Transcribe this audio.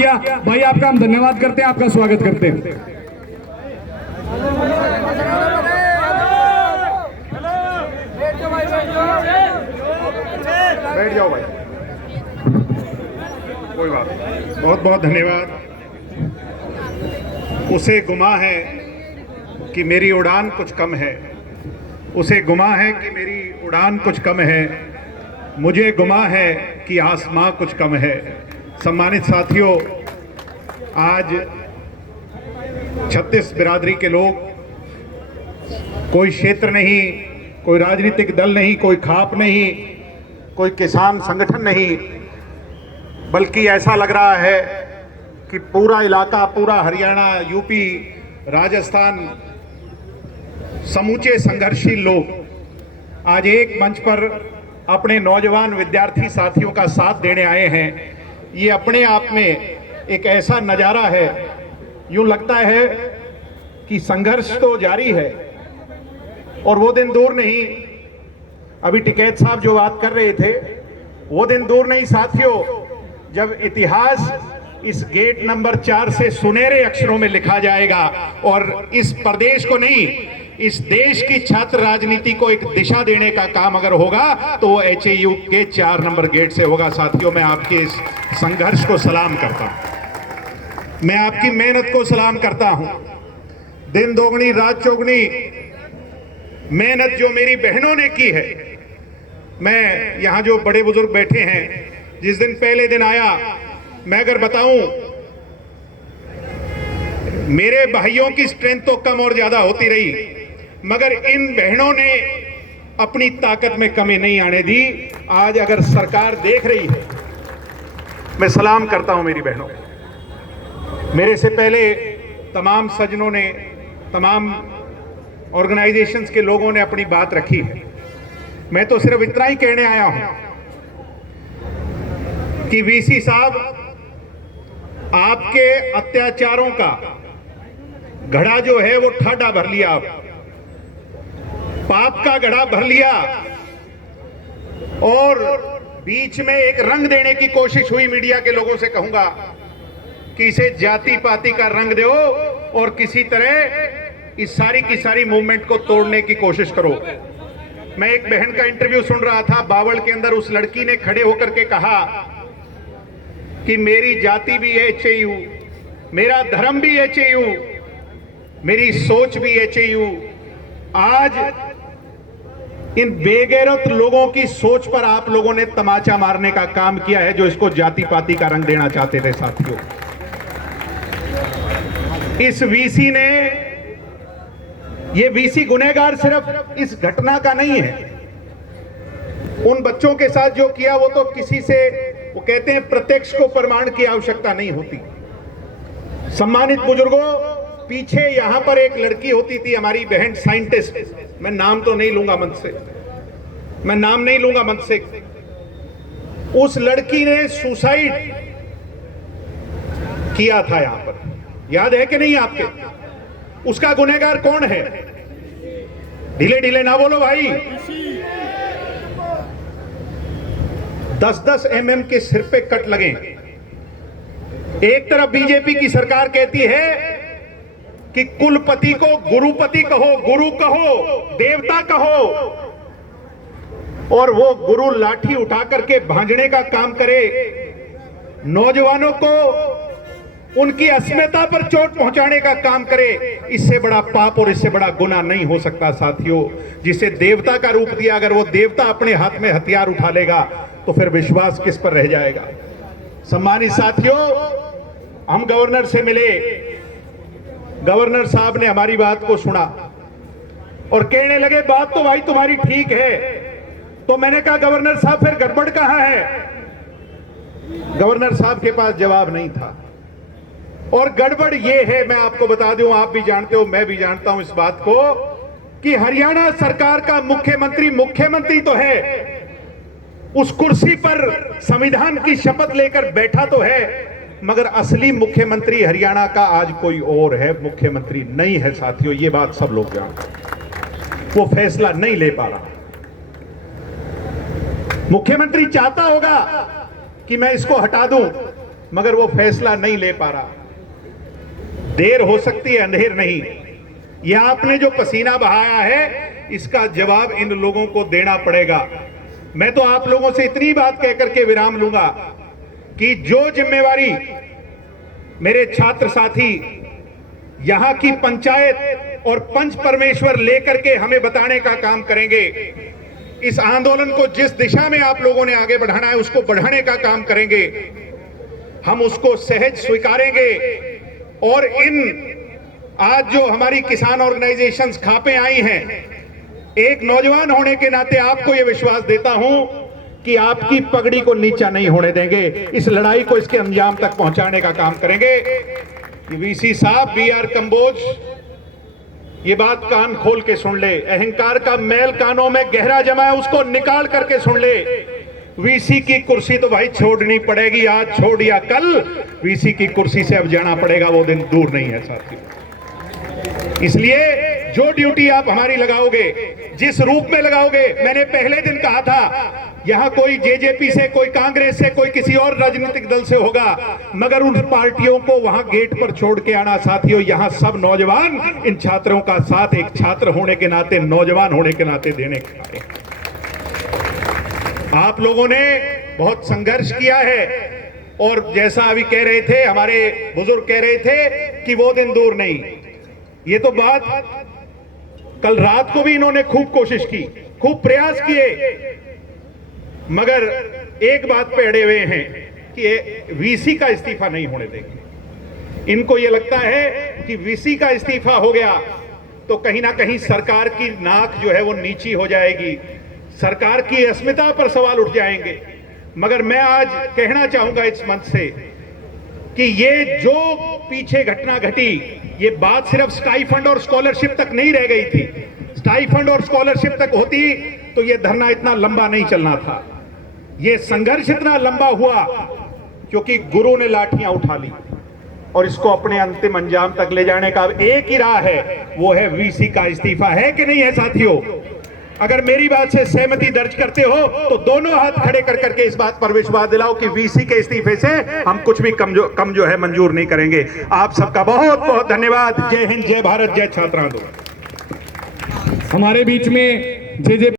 किया। भाई आपका हम धन्यवाद करते हैं, आपका स्वागत करते हैं। बैठ जाओ भाई, कोई बात नहीं। बहुत बहुत धन्यवाद। उसे गुमा है कि मेरी उड़ान कुछ कम है, उसे गुमा है कि मेरी उड़ान कुछ कम है, मुझे गुमा है कि आसमां कुछ कम है। सम्मानित साथियों, आज 36 बिरादरी के लोग, कोई क्षेत्र नहीं, कोई राजनीतिक दल नहीं, कोई खाप नहीं, कोई किसान संगठन नहीं, बल्कि ऐसा लग रहा है कि पूरा इलाका, पूरा हरियाणा, यूपी, राजस्थान, समूचे संघर्षशील लोग आज एक मंच पर अपने नौजवान विद्यार्थी साथियों का साथ देने आए हैं। ये अपने आप में एक ऐसा नज़ारा है, यूं लगता है कि संघर्ष तो जारी है और वो दिन दूर नहीं। अभी टिकैत साहब जो बात कर रहे थे, वो दिन दूर नहीं साथियों, जब इतिहास इस गेट नंबर 4 से सुनहरे अक्षरों में लिखा जाएगा और इस प्रदेश को नहीं, इस देश की छात्र राजनीति को एक दिशा देने का काम अगर होगा तो वो HAU के 4 नंबर गेट से होगा। साथियों, मैं आपके इस संघर्ष को सलाम करता हूं, मैं आपकी मेहनत को सलाम करता हूं। दिन दोगुनी रात चौगुनी मेहनत जो मेरी बहनों ने की है। मैं यहां जो बड़े बुजुर्ग बैठे हैं, जिस दिन पहले दिन आया, मैं अगर बताऊं, मेरे भाइयों की स्ट्रेंथ तो कम और ज्यादा होती रही, मगर इन बहनों ने अपनी ताकत में कमी नहीं आने दी। आज अगर सरकार देख रही है, मैं सलाम करता हूं मेरी बहनों को। मेरे से पहले तमाम सज्जनों ने, तमाम ऑर्गेनाइजेशंस के लोगों ने अपनी बात रखी है। मैं तो सिर्फ इतना ही कहने आया हूं कि VC साहब, आपके अत्याचारों का घड़ा जो है वो ठाडा भर लिया, आप पाप का घड़ा भर लिया और बीच में एक रंग देने की कोशिश हुई। मीडिया के लोगों से कहूंगा कि इसे जाति पाति का रंग दो और किसी तरह इस सारी की सारी मूवमेंट को तोड़ने की कोशिश करो। मैं एक बहन का इंटरव्यू सुन रहा था, बावल के अंदर उस लड़की ने खड़े होकर के कहा कि मेरी जाति भी HAU, मेरा धर्म भी HAU, मेरी सोच भी HAU। आज इन बेगैरत लोगों की सोच पर आप लोगों ने तमाचा मारने का काम किया है, जो इसको जाति पाति का रंग देना चाहते थे। साथियों, इस VC ने, ये VC गुनहगार सिर्फ इस घटना का नहीं है। उन बच्चों के साथ जो किया वो तो किसी से, वो कहते हैं प्रत्यक्ष को प्रमाण की आवश्यकता नहीं होती। सम्मानित बुजुर्गों, पीछे यहां पर एक लड़की होती थी, हमारी बहन साइंटिस्ट, मैं नाम तो नहीं लूंगा मंच से, मैं नाम नहीं लूंगा मंच से। उस लड़की ने सुसाइड किया था यहां पर, याद है कि नहीं आपके? उसका गुनहगार कौन है? ढीले ढीले ना बोलो भाई। 10-10 mm के सिर पे कट लगे। एक तरफ बीजेपी की सरकार कहती है कि कुलपति को गुरुपति कहो, गुरु कहो, देवता कहो, और वो गुरु लाठी उठा करके भांजने का काम करे, नौजवानों को उनकी अस्मिता पर चोट पहुंचाने का काम करे। इससे बड़ा पाप और इससे बड़ा गुनाह नहीं हो सकता साथियों। जिसे देवता का रूप दिया, अगर वो देवता अपने हाथ में हथियार उठा लेगा तो फिर विश्वास किस पर रह जाएगा? सम्मानित साथियों, हम गवर्नर से मिले, गवर्नर साहब ने हमारी बात को सुना और कहने लगे बात तो भाई तुम्हारी ठीक है। तो मैंने कहा गवर्नर साहब फिर गड़बड़ कहां है? गवर्नर साहब के पास जवाब नहीं था। और गड़बड़ ये है, मैं आपको बता दूं, आप भी जानते हो, मैं भी जानता हूं इस बात को, कि हरियाणा सरकार का मुख्यमंत्री मुख्यमंत्री तो है, उस कुर्सी पर संविधान की शपथ लेकर बैठा तो है, मगर असली मुख्यमंत्री हरियाणा का आज कोई और है, मुख्यमंत्री नहीं है साथियों। ये बात सब लोग जानते हैं। वो फैसला नहीं ले पा रहा। मुख्यमंत्री चाहता होगा कि मैं इसको हटा दूं, मगर वो फैसला नहीं ले पा रहा। देर हो सकती है, अंधेर नहीं। ये आपने जो पसीना बहाया है, इसका जवाब इन लोगों को देना पड़ेगा। मैं तो आप लोगों से इतनी बात कहकर के विराम लूंगा कि जो जिम्मेवारी मेरे छात्र साथी यहां की पंचायत और पंच परमेश्वर लेकर के हमें बताने का काम करेंगे, इस आंदोलन को जिस दिशा में आप लोगों ने आगे बढ़ाना है उसको बढ़ाने का काम करेंगे, हम उसको सहज स्वीकारेंगे। और इन आज जो हमारी किसान ऑर्गेनाइजेशंस खापे आई हैं, एक नौजवान होने के नाते आपको यह विश्वास देता हूं कि आपकी पगड़ी को नीचा नहीं होने देंगे। इस लड़ाई को इसके अंजाम तक पहुंचाने का काम करेंगे। वीसी साहब, बी आर कंबोज, ये बात कान खोल के सुन ले। अहंकार का मैल कानों में गहरा जमा है, उसको निकाल करके सुन ले। वीसी की कुर्सी तो भाई छोड़नी पड़ेगी, आज छोड़ या कल वीसी की कुर्सी से अब जाना पड़ेगा, वो दिन दूर नहीं है साथियों। इसलिए जो ड्यूटी आप हमारी लगाओगे, जिस रूप में लगाओगे, मैंने पहले दिन कहा था यहां कोई जेजेपी से, कोई कांग्रेस से, कोई किसी और राजनीतिक दल से होगा, मगर उन पार्टियों को वहां गेट पर छोड़ के आना साथियों। यहां सब नौजवान इन छात्रों का साथ एक छात्र होने के नाते, नौजवान होने के नाते देने के। आप लोगों ने बहुत संघर्ष किया है और जैसा अभी कह रहे थे, हमारे बुजुर्ग कह रहे थे कि वो दिन दूर नहीं। ये तो बात कल रात को भी इन्होंने खूब कोशिश की, खूब प्रयास किए, मगर एक बात पे अड़े हुए हैं कि वीसी का इस्तीफा नहीं होने देंगे। इनको यह लगता है कि वीसी का इस्तीफा हो गया तो कहीं ना कहीं सरकार की नाक जो है वो नीची हो जाएगी, सरकार की अस्मिता पर सवाल उठ जाएंगे। मगर मैं आज कहना चाहूंगा इस मंच से कि ये जो पीछे घटना घटी, ये बात सिर्फ स्टाइफंड और स्कॉलरशिप तक नहीं रह गई थी। स्टाइफंड और स्कॉलरशिप तक होती तो ये धरना इतना लंबा नहीं चलना था। ये संघर्ष इतना लंबा हुआ क्योंकि गुरु ने लाठियां उठा ली और इसको अपने अंतिम अंजाम तक ले जाने का एक ही राह है, वो है वीसी का इस्तीफा। है कि नहीं है साथियों? अगर मेरी बात से सहमति दर्ज करते हो तो दोनों हाथ खड़े कर करके इस बात पर विश्वास दिलाओ कि वीसी के इस्तीफे से हम कुछ भी कम जो है मंजूर नहीं करेंगे। आप सबका बहुत बहुत धन्यवाद। जय हिंद, जय भारत, जय छात्र आंदोलन। हमारे बीच में जे